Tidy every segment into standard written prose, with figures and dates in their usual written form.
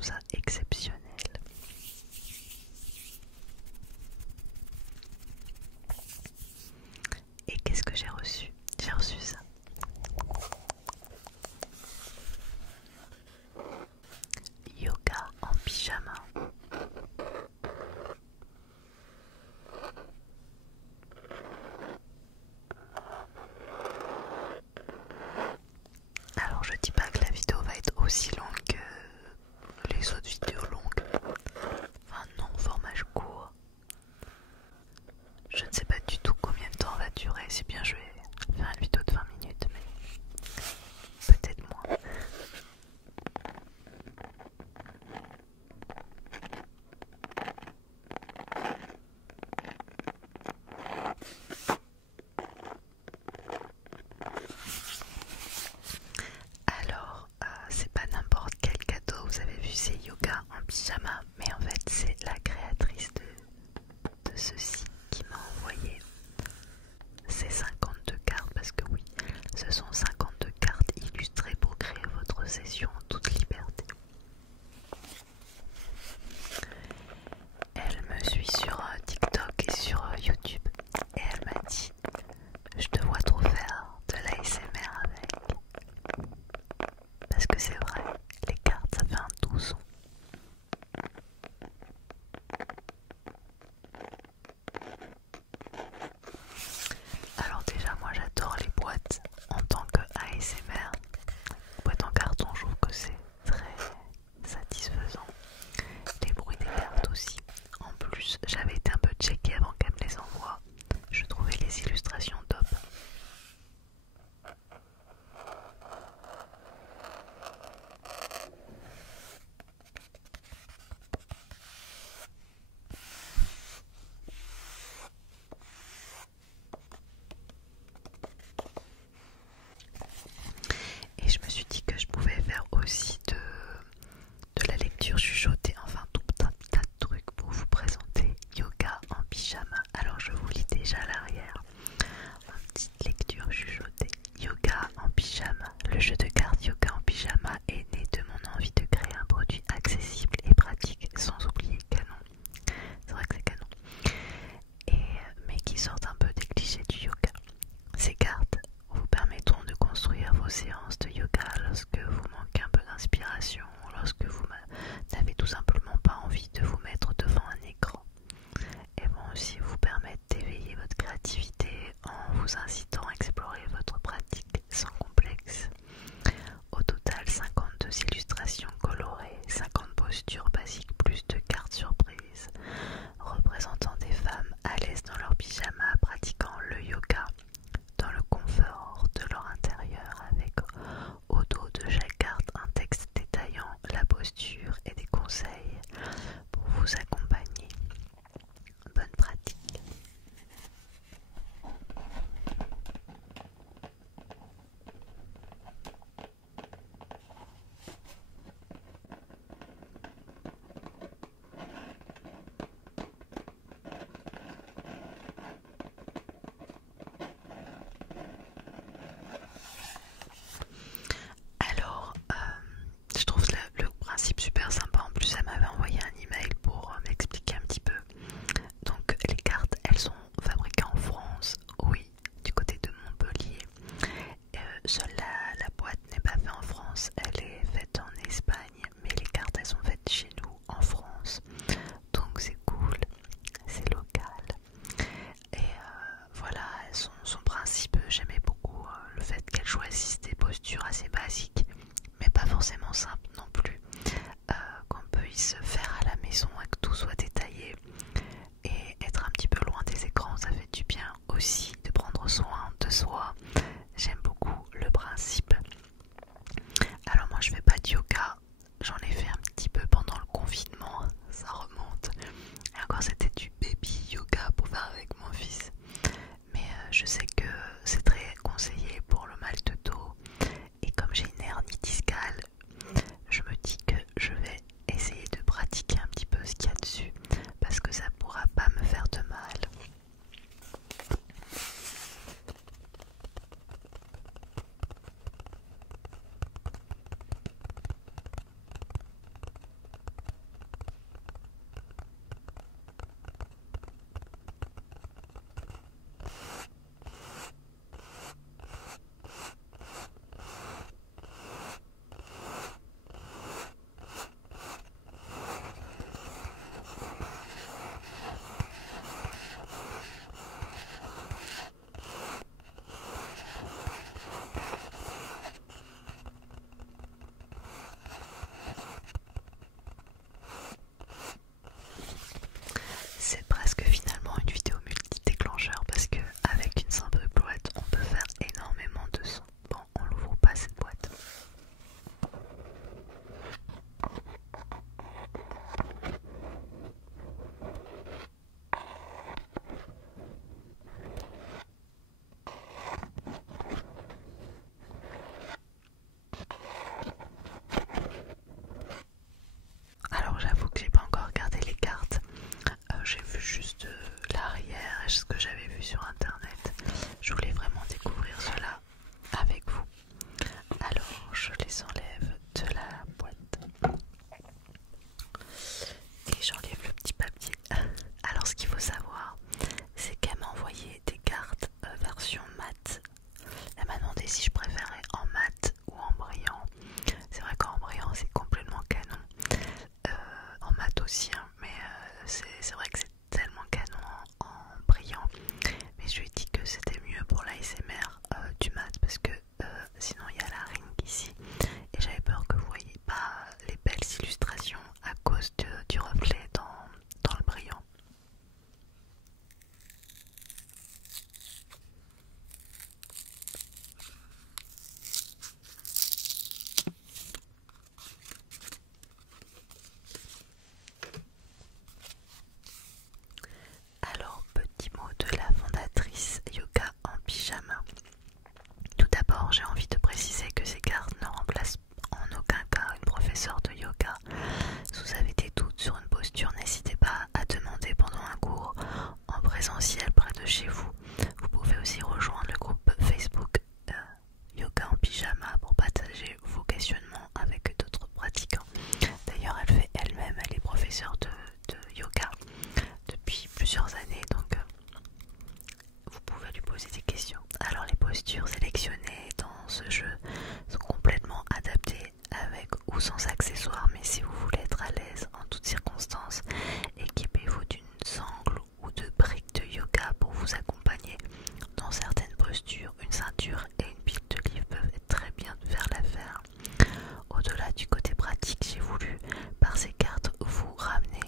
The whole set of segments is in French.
trouve ça exceptionnel. Et qu'est-ce que j'ai reçu? J'ai reçu ça. Yoga en pyjama. Alors je dis pas que la vidéo va être aussi longue que les autres vidéos longues. Enfin non, formage court. Je ne sais pas du tout combien de temps va durer. C'est bien, je vais faire une vidéo de 20 minutes, mais peut-être moins. Alors, c'est pas n'importe quel cadeau, vous avez vu, c'est yoga en pyjama, mais en fait c'est la créatrice de ceci qui m'a envoyé ces 52 cartes, parce que oui, ce sont 52 cartes illustrées pour créer votre session en toute liberté. Elle me suit sur TikTok et sur YouTube et elle m'a dit: je te vois trop faire de l'ASMR avec. Parce que c'est vrai, les cartes ça fait un doux son. Alors déjà moi j'adore les boîtes en tant que ASMR. Boîte en carton, je trouve que c'est très satisfaisant. Les bruits des cartes aussi. En plus j'avais été un peu checké avant qu'elle me les envoie. Je trouvais les illustrations top. Et je me suis dit que je pouvais faire aussi de la lecture chuchotée, enfin tout un tas de trucs pour vous présenter yoga en pyjama. Alors je vous lis déjà à l'arrière. Une petite lecture chuchotée. Yoga en pyjama. Le jeu de cartes yoga en pyjama est né de mon envie de créer un produit accessible et pratique, sans oublier canon. C'est vrai que c'est canon. Mais qui sortent un peu des clichés du yoga. Ces cartes vous permettront de construire vos séances de yoga lorsque vous manquez un peu d'inspiration, lorsque vous n'avez tout simplement professeur de yoga depuis plusieurs années, donc vous pouvez lui poser des questions. Alors les postures sélectionnées dans ce jeu sont complètement adaptées avec ou sans accessoires, mais si vous voulez être à l'aise en toutes circonstances, équipez-vous d'une sangle ou de briques de yoga pour vous accompagner dans certaines postures. Une ceinture et une pile de livres peuvent être très bien faire l'affaire. Au-delà du côté pratique, j'ai voulu par ces cartes vous ramener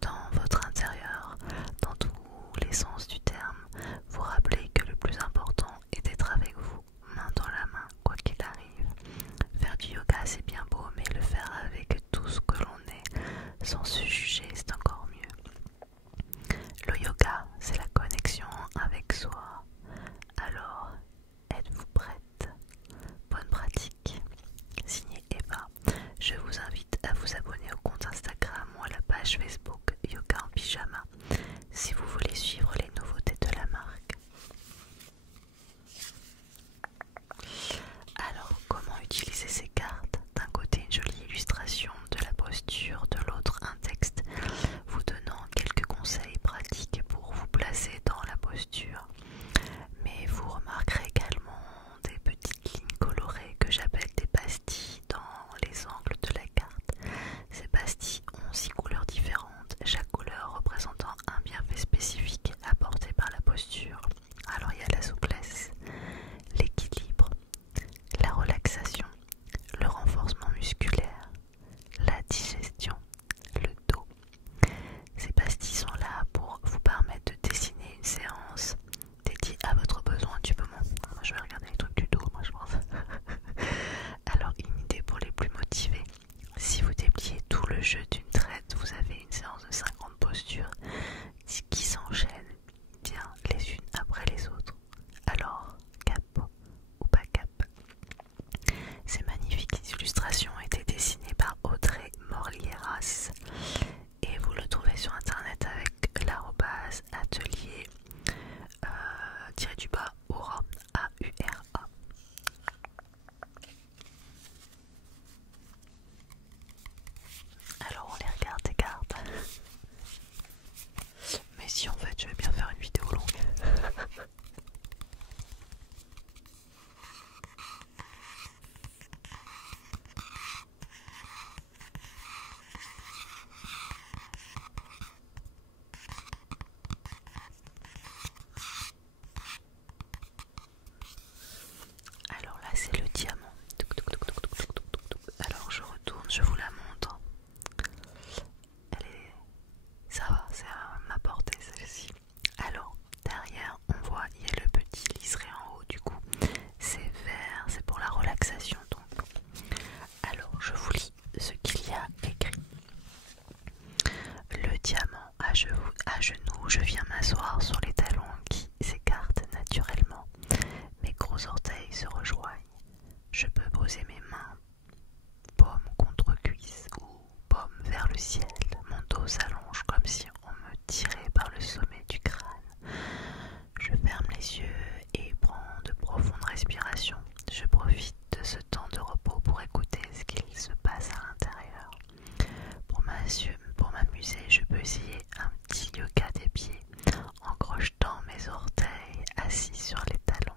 dans votre intérieur, dans tous les sens du terme, vous rappeler que le plus important est d'être avec vous, main dans la main, quoi qu'il arrive. Faire du yoga c'est bien beau, mais le faire avec tout ce que l'on est, sans se juger, c'est encore mieux. Le yoga, c'est la connexion avec soi. Alors, êtes-vous prête? Bonne pratique. Signé Eva. Je vous invite à vous abonner au compte Instagram ou à la page Facebook Yoga en Pyjama si vous voulez suivre les nouveautés de la marque. Alors, comment utiliser ces cartes? D'un côté, une jolie illustration de la posture, de l'autre, un texte vous donnant quelques conseils pratiques pour vous placer dans la posture. Mais vous remarquerez également des petites lignes colorées que j'appelle des pastilles dans les angles de la carte. Ces pastilles ont 6 couleurs différentes, chaque couleur représentant un bienfait spécifique apporté par la posture. Alors il y a la souplesse, l'équilibre, la relaxation, le renforcement musculaire, la digestion, le dos. Ces pastilles sont là pour vous permettre de dessiner une séance dédiée à votre besoin du moment. Moi je vais regarder les trucs du dos, moi je pense. Alors une idée pour les plus motivés. Si vous dépliez tout le jeu d'une traite, vous avez une séance de 50 postures qui s'enchaînent bien les unes après les autres. Alors, cap ou pas cap? Ces magnifiques illustrations ont été dessinées par Audrey Morlieras et vous le trouvez sur internet avec l'arrobase atelier tiré du bas aura AURA. Alors on les regarde ces cartes. Mais si en fait je vais bien faire une vidéo longue. Alors là c'est le diamant. Alors je retourne, je vous la montre. Elle est... ça va, c'est à ma portée celle-ci. Alors derrière on voit il y a le petit liseré en haut, du coup c'est vert, c'est pour la relaxation donc. Alors je vous lis ce qu'il y a écrit. Le diamant à genoux, je viens m'asseoir sur les talons qui s'écartent naturellement. Mes gros orteils se rejoignent. Je peux poser mes mains, paume contre cuisse ou paume vers le ciel. Mon dos s'allonge comme si on me tirait par le sommet du crâne. Je ferme les yeux et prends de profondes respirations. Je profite de ce temps de repos pour écouter ce qu'il se passe à l'intérieur. Pour m'amuser, je peux essayer un petit yoga des pieds en crochetant mes orteils assis sur les talons.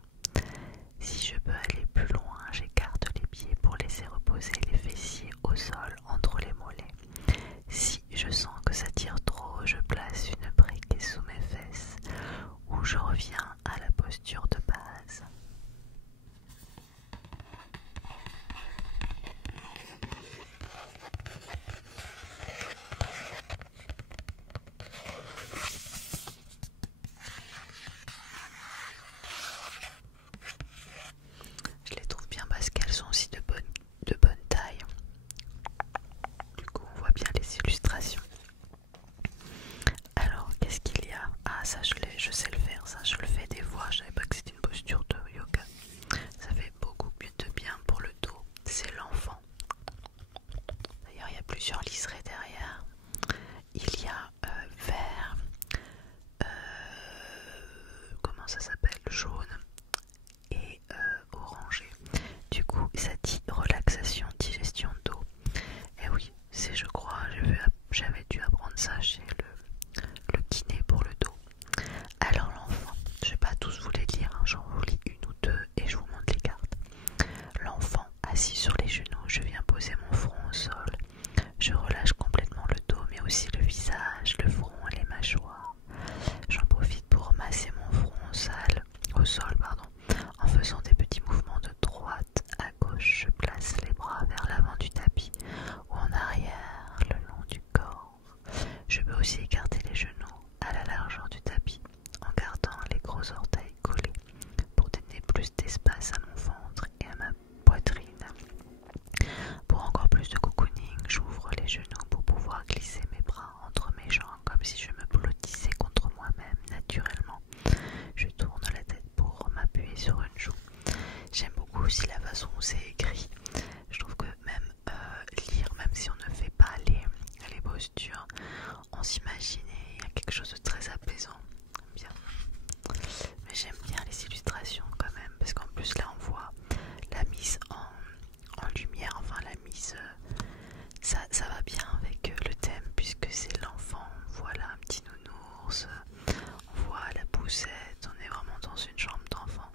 Si je peux aller plus loin, j'écarte les pieds pour laisser reposer les fessiers au sol entre les mollets. Si je sens que ça tire posture, on s'imagine et il y a quelque chose de très apaisant. Bien. Mais j'aime bien les illustrations quand même, parce qu'en plus là on voit la mise en lumière, enfin la mise, ça va bien avec le thème puisque c'est l'enfant. Voilà un petit nounours, on voit la poussette, on est vraiment dans une chambre d'enfant.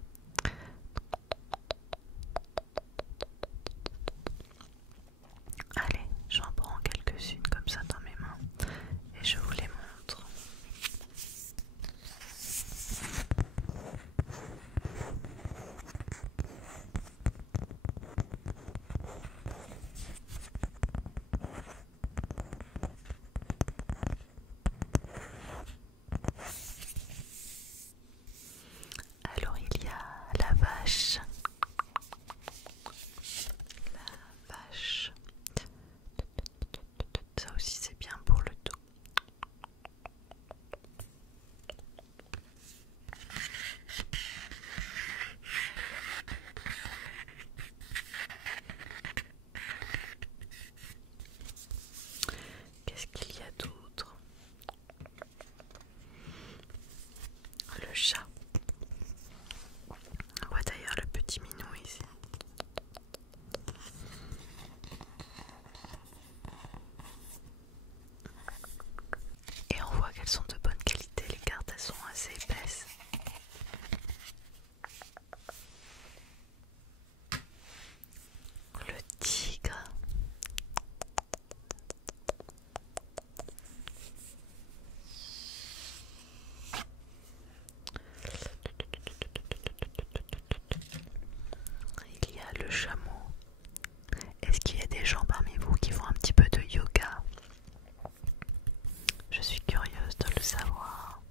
Allez, j'en prends quelques-unes comme ça dans mes mains et je vous les montre. Alors il y a la vache. La vache. Ça aussi c'est bien pour le dos. Qu'est-ce qu'il y a d'autre? Le chat. On voit d'ailleurs le petit minou ici. Et on voit qu'elles sont de bonne qualité, les cartes elles sont assez épaisses. Le tigre. Il y a le chameau. Est-ce qu'il y a des gens parmi vous qui font un petit peu de yoga? Je suis curieuse de le savoir.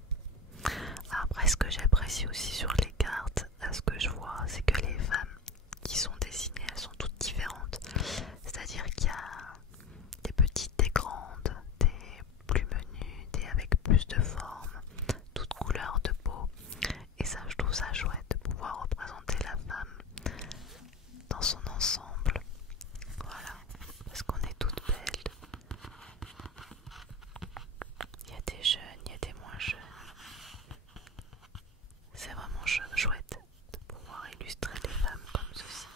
Après, ce que j'apprécie aussi sur les cartes, ce que je vois, c'est que les femmes qui sont dessinées, elles sont toutes différentes. C'est-à-dire qu'il y a des petites, des grandes, des plus menues, des avec plus de forme, toutes couleurs de peau. Et ça, je trouve ça chouette de pouvoir représenter la femme dans son ensemble. Voilà, parce qu'on est toutes belles. Il y a des jeunes, il y a des moins jeunes. C'est vraiment chouette de pouvoir illustrer des femmes comme ceci.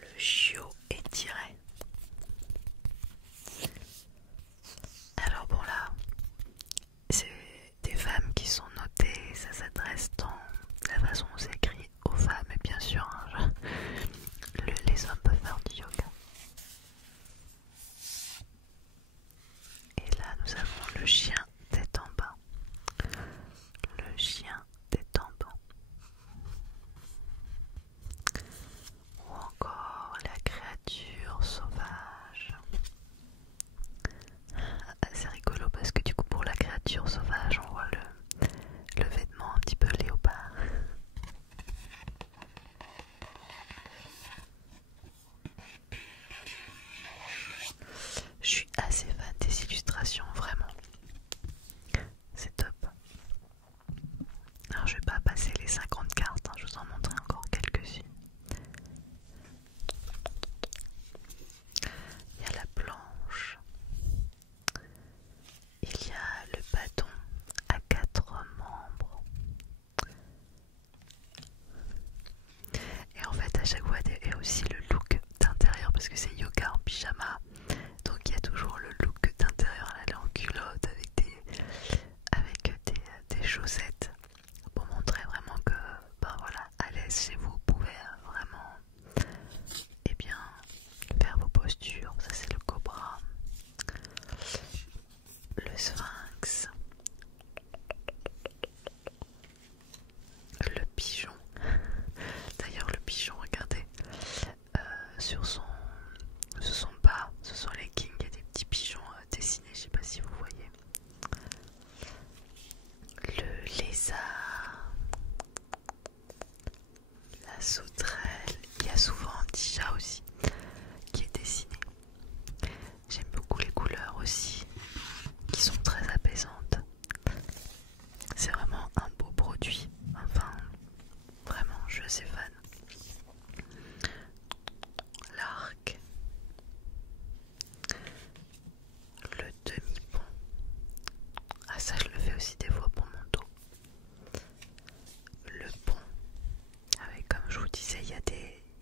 Le chiot étiré. Alors bon là, c'est des femmes qui sont notées, ça s'adresse dans la façon dont c'est écrit aux femmes, et bien sûr, hein, les hommes peuvent faire du yoga. Et là, nous avons le chien tête en bas. Le chien tête en bas. Ou encore la créature sauvage. C'est rigolo parce que du coup, pour la créature sauvage, on voit le vêtement un petit peu léopard. Je suis assez fan des illustrations, vraiment. C'est top. Alors je vais pas passer les 50 cartes, hein, je vous en montrerai encore quelques-unes. Il y a la planche. Il y a le bâton à 4 membres. Et en fait à chaque fois il y a aussi le look d'intérieur parce que c'est yoga en pyjama. Donc il y a toujours le look d'intérieur, là, elle est en culotte avec des chaussettes pour montrer vraiment que ben voilà, à l'aise chez vous, vous pouvez vraiment bien faire vos postures. Ça c'est le cobra, le sphinx, le pigeon. D'ailleurs le pigeon, regardez, sur son bas, ce sont les kings, il y a des petits pigeons dessinés, je sais pas si vous voyez. Le lézard, la sauterelle, il y a souvent un petit chat aussi qui est dessiné. J'aime beaucoup les couleurs aussi, qui sont très apaisantes. C'est vraiment un beau produit, enfin vraiment je suis assez fan.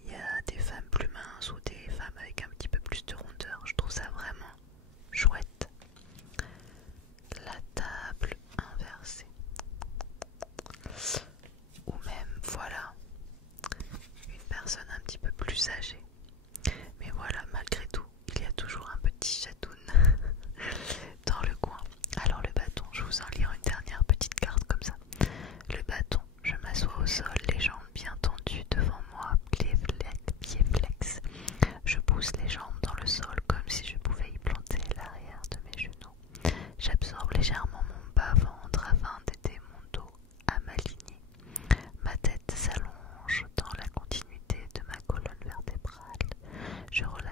il y a des femmes plus minces ou des femmes avec un petit peu plus de rondeur. Je trouve ça vraiment chouette. La table inversée. Ou même, voilà, une personne un petit peu plus âgée. Mais voilà, malgré tout, il y a toujours un petit chatoun dans le coin. Alors le bâton, je vous en lire une dernière petite carte comme ça. Le bâton, je m'assois au sol, les jambes bien tendues devant moi, pieds flex. Je pousse les jambes dans le sol comme si je pouvais y planter l'arrière de mes genoux. J'absorbe légèrement mon bas-ventre afin d'aider mon dos à m'aligner. Ma tête s'allonge dans la continuité de ma colonne vertébrale. Je relâche